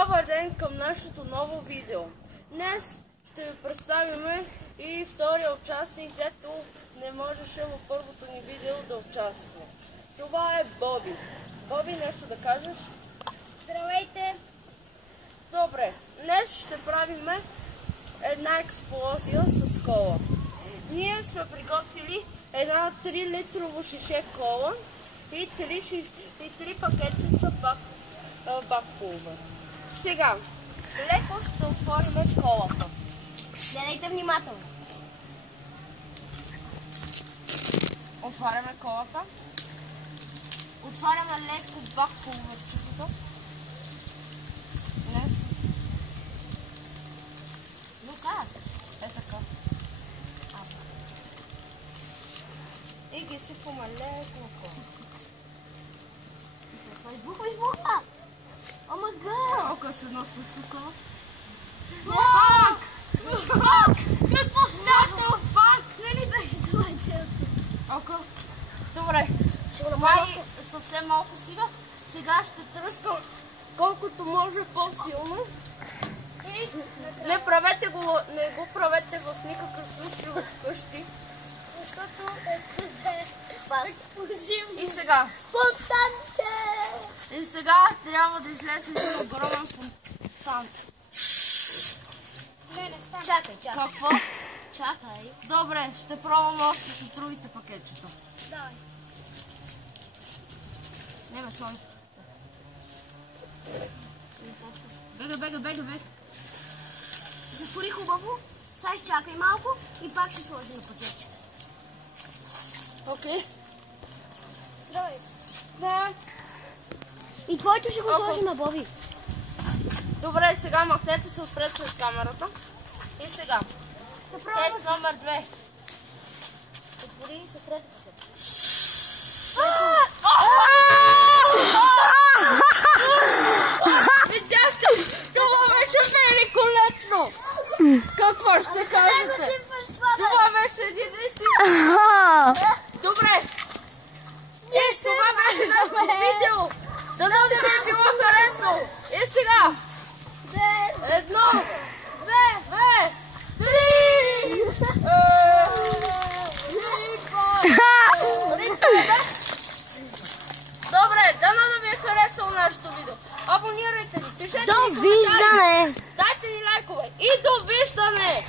Добър ден към нашето ново видео. Днес ще ви представим и втория участник, дето не можеше в първото ни видео да участва. Това е Боби. Боби, нещо да кажеш? Здравейте! Добре, днес ще правим една експлозия с кола. Ние сме приготвили една 3-литрово шише кола и 3 пакетчица бак-пулвер. Сега, леко ще отворим колата. Гледайте внимателно. Отваряме колата. Отваряме леко бак-пулверчетото. Така. И ги сипваме леко на колата. Избухва! О май гад! Око се носи тук. Фак! Какво става? Фак! Не ли беше това идеята? Око. Добре. Това е съвсем малко стига. Сега ще тръскам колкото може по-силно. Не го правете в никакъв случай вкъщи. Защото И сега. Фонтанче! И сега трябва да излезе един огромен фонтан. Не стане. Чакай. Какво? Чакай. Добре, ще пробвам още с другите пакетчета. Давай. Не ме слой. Бега. Затвори хубаво. Сега изчакай малко и пак ще сложим на пакетче. Окей. Давай. Да. И твоето ще го сложим на Боби. Добре, сега махнете се отпред пред камерата. И сега. Тест номер 2. Отвори с трето пакет. Видяхте! Това беше великолепно! Какво ще кажете? Това беше един истински. Добре! Това беше нашето видео! Дано да ви е било харесало! И сега! 1, 2, 3! Добре, дано да ви е харесало нашето видео. Абонирайте ни, пишете ни коментари. Довиждане! Дайте ни лайкове и довиждане!